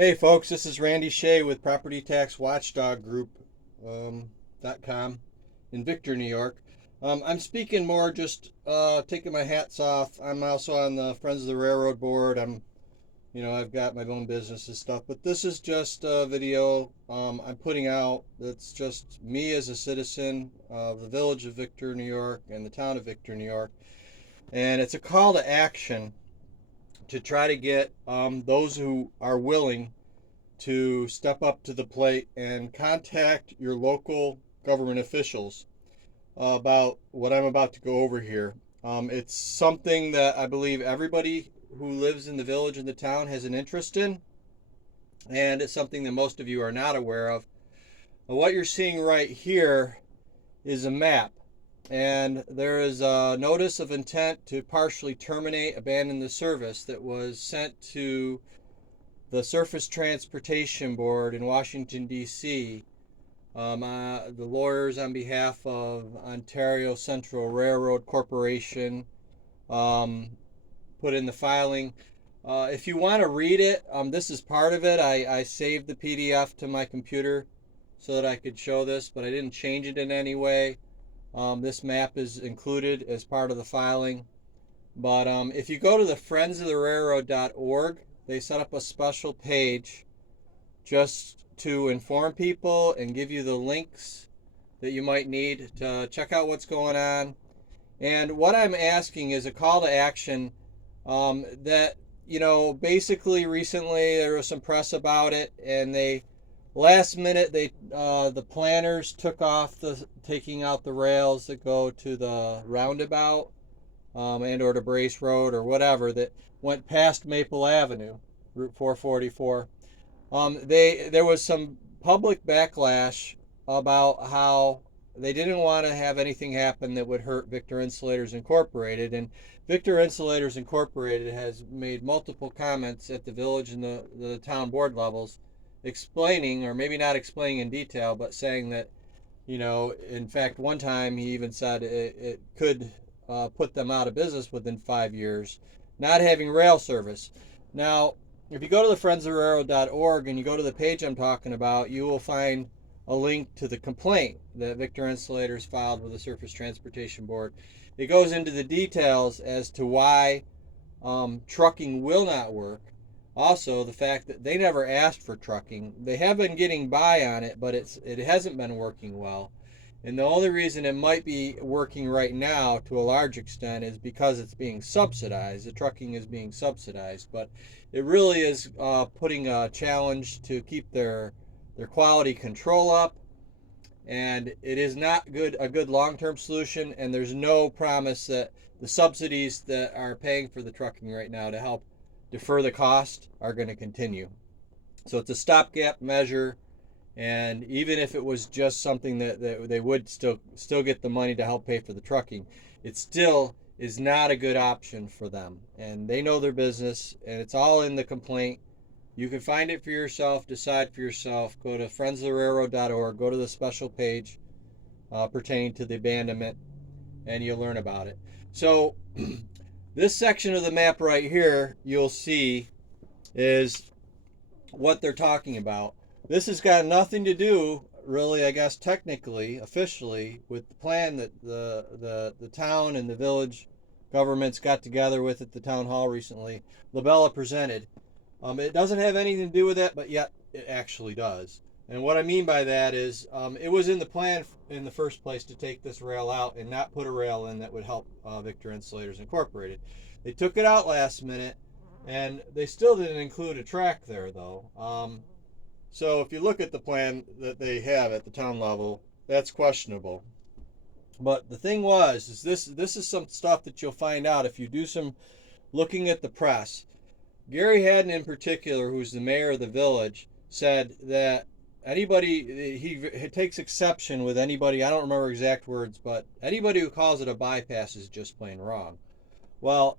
Hey folks, this is Randy Shea with Property Tax Watchdog Group .com in Victor, New York. I'm speaking more just taking my hats off. I'm also on the Friends of the Railroad board. I've got my own business and stuff, but this is just a video I'm putting out that's just me as a citizen of the village of Victor, New York and the town of Victor, New York. And it's a call to action to try to get those who are willing to step up to the plate and contact your local government officials about what I'm about to go over here. It's something that I believe everybody who lives in the village and the town has an interest in, and it's something that most of you are not aware of. What you're seeing right here is a map, and there is a notice of intent to partially terminate, abandon the service that was sent to the Surface Transportation Board in Washington, D.C. The lawyers on behalf of Ontario Central Railroad Corporation put in the filing. If you want to read it, this is part of it. I saved the PDF to my computer so that I could show this, but I didn't change it in any way. This map is included as part of the filing. But if you go to the friendsoftherailroad.org, they set up a special page just to inform people and give you the links that you might need to check out what's going on. And what I'm asking is a call to action that, basically recently there was some press about it, and they last minute the planners took off taking out the rails that go to the roundabout and or to Brace Road or whatever that went past Maple Avenue, Route 444. There was some public backlash about how they didn't want to have anything happen that would hurt Victor Insulators Incorporated, and Victor Insulators Incorporated has made multiple comments at the village and the town board levels explaining, or maybe not explaining in detail, but saying that, in fact, one time he even said it could put them out of business within 5 years, not having rail service. Now, if you go to the friendsofrailroad.org and you go to the page I'm talking about, you will find a link to the complaint that Victor Insulators filed with the Surface Transportation Board. It goes into the details as to why trucking will not work. Also, the fact that they never asked for trucking. They have been getting by on it, but it hasn't been working well. And the only reason it might be working right now to a large extent is because it's being subsidized. The trucking is being subsidized, but it really is putting a challenge to keep their quality control up, and it is not a good long-term solution. And there's no promise that the subsidies that are paying for the trucking right now to help defer the cost are going to continue. So it's a stopgap measure. And even if it was just something that they would still get the money to help pay for the trucking, it still is not a good option for them. And they know their business, and it's all in the complaint. You can find it for yourself, decide for yourself. Go to friendsoftherailroad.org, go to the special page pertaining to the abandonment, and you'll learn about it. So this section of the map right here, you'll see, is what they're talking about. This has got nothing to do, really, I guess, technically, officially, with the plan that the town and the village governments got together with at the town hall recently. Labella presented. It doesn't have anything to do with it, but yet it actually does. And what I mean by that is it was in the plan in the first place to take this rail out and not put a rail in that would help Victor Insulators Incorporated. They took it out last minute, and they still didn't include a track there, though. So if you look at the plan that they have at the town level, that's questionable. But the thing is this is some stuff that you'll find out if you do some looking at the press. Gary Haddon in particular, who's the mayor of the village, said that he takes exception with anybody, I don't remember exact words, but anybody who calls it a bypass is just plain wrong. Well,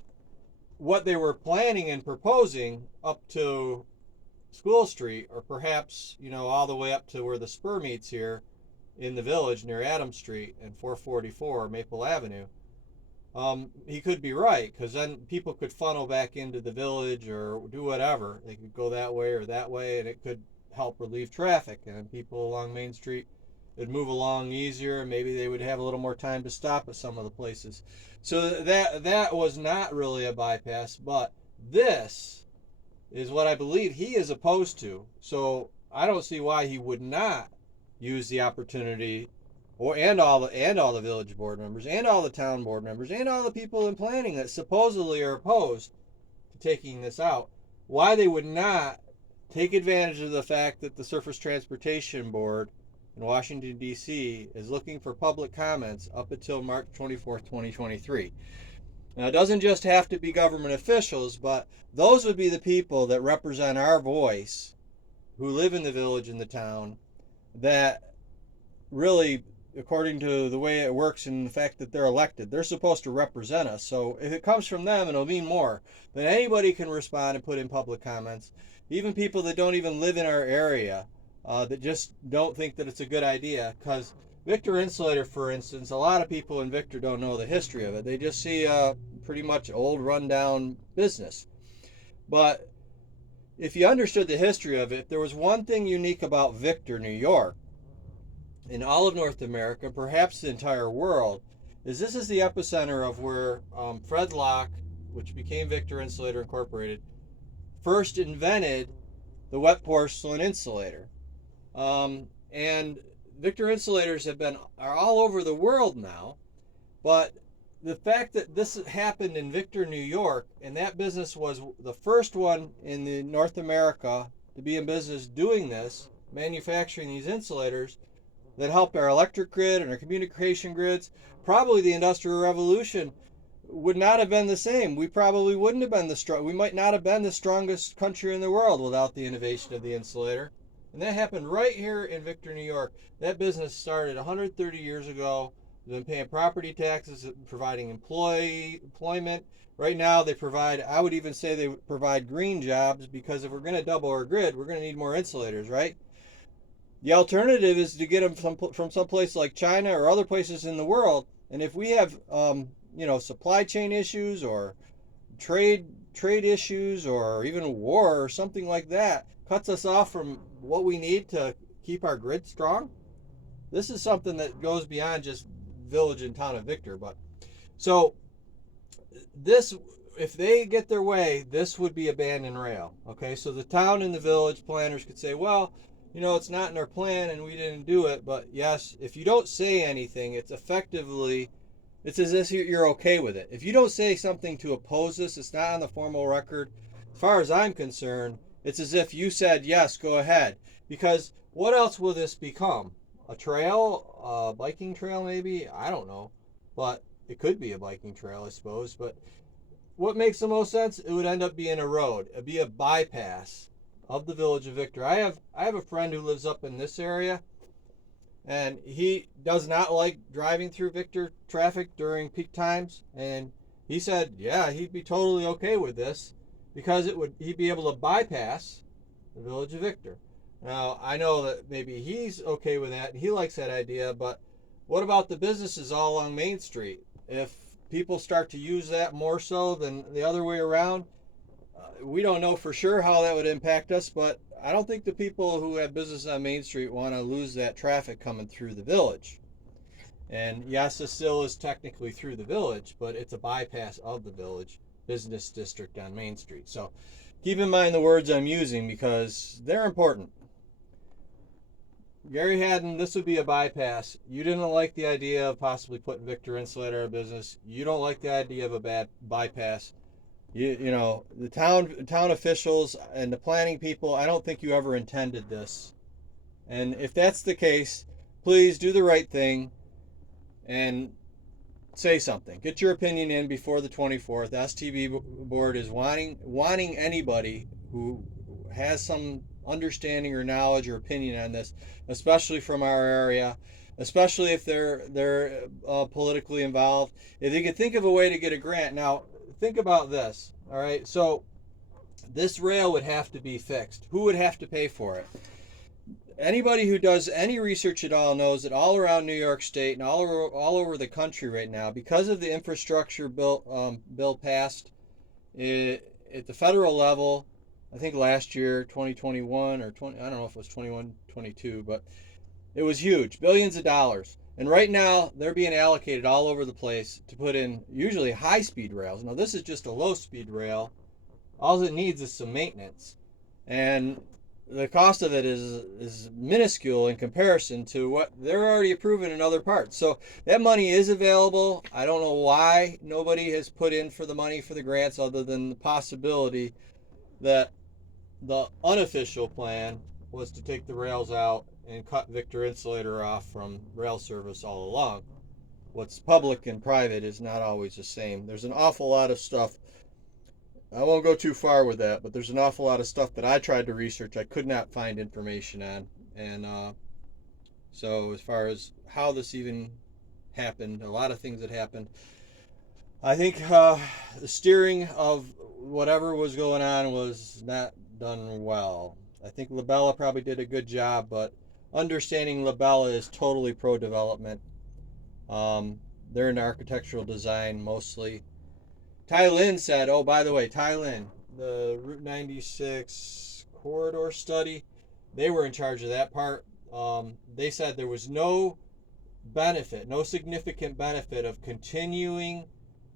what they were planning and proposing up to School Street, or perhaps, all the way up to where the spur meets here in the village near Adams Street and 444 Maple Avenue, he could be right, because then people could funnel back into the village or do whatever. They could go that way or that way, and it could help relieve traffic, and people along Main Street would move along easier, and maybe they would have a little more time to stop at some of the places. So that was not really a bypass, but this is what I believe he is opposed to. So I don't see why he would not use the opportunity, or and all the village board members and all the town board members and all the people in planning that supposedly are opposed to taking this out, why they would not take advantage of the fact that the Surface Transportation Board in Washington, D.C. is looking for public comments up until March 24th, 2023. Now, it doesn't just have to be government officials, but those would be the people that represent our voice, who live in the village and the town, that really, according to the way it works and the fact that they're elected, they're supposed to represent us. So if it comes from them, it'll mean more. But anybody can respond and put in public comments, even people that don't even live in our area, that just don't think that it's a good idea. Because Victor Insulator, for instance, a lot of people in Victor don't know the history of it. They just see pretty much old rundown business. But if you understood the history of it, if there was one thing unique about Victor, New York, in all of North America, perhaps the entire world, is this is the epicenter of where Fred Locke, which became Victor Insulator Incorporated, first invented the wet porcelain insulator. And Victor Insulators are all over the world now, but the fact that this happened in Victor, New York, and that business was the first one in the North America to be in business doing this, manufacturing these insulators that helped our electric grid and our communication grids, probably the Industrial Revolution would not have been the same. We probably wouldn't have been we might not have been the strongest country in the world without the innovation of the insulator. And that happened right here in Victor, New York. That business started 130 years ago. They've been paying property taxes, providing employment. Right now they provide, I would even say they provide green jobs, because if we're going to double our grid, we're going to need more insulators, right? The alternative is to get them from someplace like China or other places in the world. And if we have, supply chain issues or trade issues or even war or something like that, cuts us off from what we need to keep our grid strong. This is something that goes beyond just village and town of Victor. But so this, if they get their way, this would be abandoned rail. Okay, so the town and the village planners could say, well, it's not in our plan and we didn't do it. But yes, if you don't say anything, it's as if you're okay with it. If you don't say something to oppose this, it's not on the formal record. As far as I'm concerned, it's as if you said, yes, go ahead. Because what else will this become? A trail? A biking trail maybe? I don't know. But it could be a biking trail, I suppose. But what makes the most sense? It would end up being a road. It'd be a bypass of the village of Victor. I have a friend who lives up in this area, and he does not like driving through Victor traffic during peak times. And he said, yeah, he'd be totally okay with this, because he'd be able to bypass the village of Victor. Now, I know that maybe he's okay with that and he likes that idea, but what about the businesses all along Main Street? If people start to use that more so than the other way around, we don't know for sure how that would impact us, but I don't think the people who have business on Main Street want to lose that traffic coming through the village. And yes, it still is technically through the village, but it's a bypass of the village business district on Main Street. So keep in mind the words I'm using, because they're important. Gary Haddon, this would be a bypass. You didn't like the idea of possibly putting Victor Insulator out of business. You don't like the idea of a bad bypass. The town officials and the planning people, I don't think you ever intended this. And if that's the case, please do the right thing and say something. Get your opinion in before the 24th. STB board is wanting anybody who has some understanding or knowledge or opinion on this, especially from our area, especially if they're politically involved. If they could think of a way to get a grant. Now, think about this. All right, so this rail would have to be fixed. Who would have to pay for it? Anybody who does any research at all knows that all around New York State and all over the country right now, because of the infrastructure bill passed at the federal level, I think last year, 2021 or 20, I don't know if it was 21, 22, but it was huge, billions of dollars. And right now, they're being allocated all over the place to put in usually high speed rails. Now, this is just a low speed rail. All it needs is some maintenance. And the cost of it is minuscule in comparison to what they're already approving in other parts. So that money is available. I don't know why nobody has put in for the money for the grants other than the possibility that the unofficial plan was to take the rails out and cut Victor Insulator off from rail service all along. What's public and private is not always the same. There's an awful lot of stuff. I won't go too far with that, but there's an awful lot of stuff that I tried to research I could not find information on. And so, as far as how this even happened, a lot of things that happened. I think the steering of whatever was going on was not done well. I think Labella probably did a good job, but understanding Labella is totally pro development. They're in architectural design mostly. Ty Lin said, oh, by the way, Ty Lin, the Route 96 corridor study, they were in charge of that part. They said there was no benefit, no significant benefit of continuing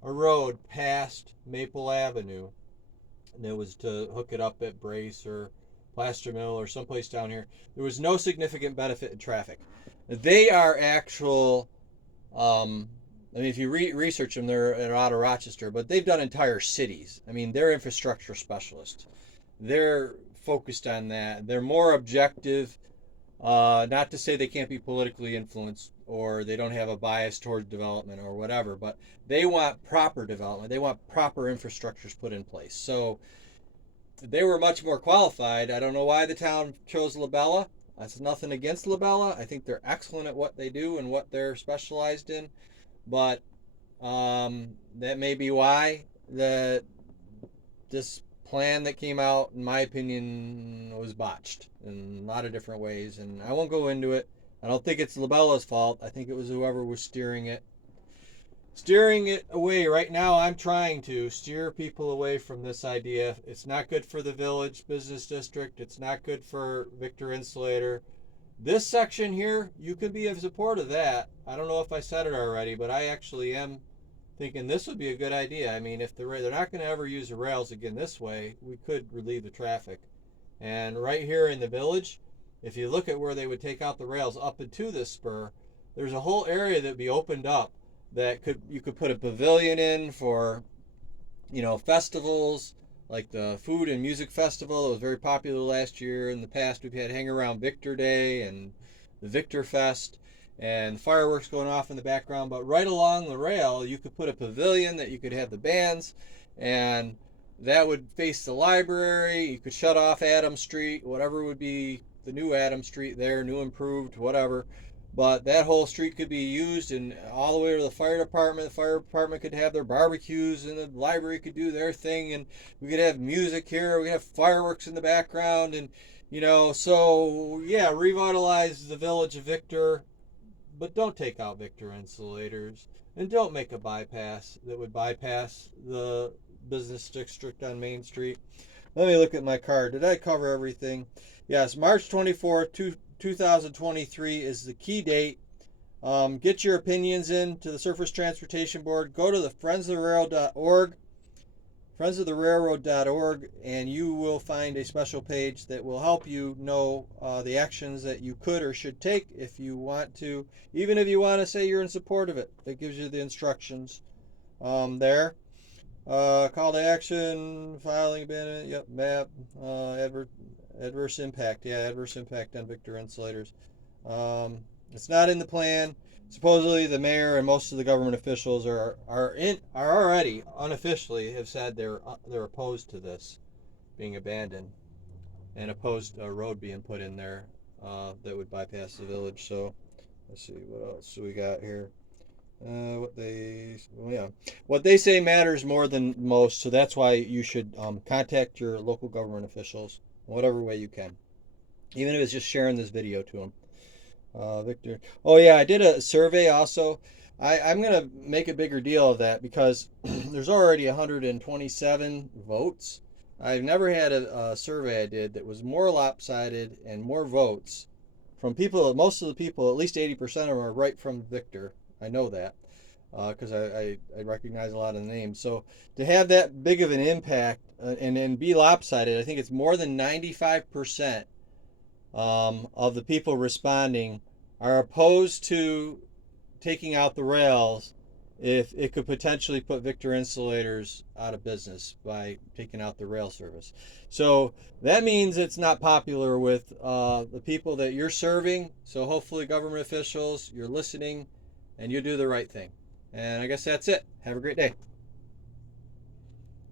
a road past Maple Avenue. And it was to hook it up at Brace or Plaster Mill or someplace down here. There was no significant benefit in traffic. They are actual, I mean, if you research them, they're out of Rochester, but they've done entire cities. I mean, they're infrastructure specialists. They're focused on that. They're more objective. Not to say they can't be politically influenced or they don't have a bias towards development or whatever, but they want proper development. They want proper infrastructures put in place. So they were much more qualified. I don't know why the town chose Labella. That's nothing against Labella. I think they're excellent at what they do and what they're specialized in. But that may be why this plan that came out, in my opinion, was botched in a lot of different ways. And I won't go into it. I don't think it's Labella's fault. I think it was whoever was steering it. Steering it away. Right now, I'm trying to steer people away from this idea. It's not good for the Village Business District. It's not good for Victor Insulator. This section here, you could be in support of that. I don't know if I said it already, but I actually am thinking this would be a good idea. I mean, if they're not going to ever use the rails again this way, we could relieve the traffic. And right here in the Village, if you look at where they would take out the rails up into this spur, there's a whole area that would be opened up that you could put a pavilion in for, festivals like the Food and Music Festival. It was very popular last year. In the past, we've had Hang Around Victor Day and the Victor Fest and fireworks going off in the background. But right along the rail, you could put a pavilion that you could have the bands, and that would face the library. You could shut off Adam Street, whatever would be the new Adam Street there, new improved, whatever. But that whole street could be used, and all the way to the fire department. The fire department could have their barbecues, and the library could do their thing, and we could have music here. We could have fireworks in the background, and so yeah, revitalize the Village of Victor, but don't take out Victor Insulators, and don't make a bypass that would bypass the business district on Main Street. Let me look at my card. Did I cover everything? Yes, March 24th, 2023 is the key date. Get your opinions in to the Surface Transportation Board. Go to the friendsoftherailroad.org, and you will find a special page that will help you know the actions that you could or should take if you want to, even if you want to say you're in support of it. It gives you the instructions there. Call to action, filing ban, yep, map, adverse impact. Yeah, adverse impact on Victor Insulators. It's not in the plan. Supposedly, the mayor and most of the government officials are already unofficially have said they're opposed to this being abandoned and opposed a road being put in there that would bypass the village. So let's see what else we got here. What they say matters more than most, so that's why you should contact your local government officials in whatever way you can. even if it's just sharing this video to them. Victor. Oh yeah, I did a survey also. I'm gonna make a bigger deal of that because there's already 127 votes. I've never had a survey I did that was more lopsided and more votes from people. Most of the people, at least 80% of them, are right from Victor. I know that because I recognize a lot of the names. So to have that big of an impact and be lopsided, I think it's more than 95% of the people responding are opposed to taking out the rails if it could potentially put Victor Insulators out of business by taking out the rail service. So that means it's not popular with the people that you're serving. So hopefully, government officials, you're listening and you do the right thing. And I guess that's it. Have a great day.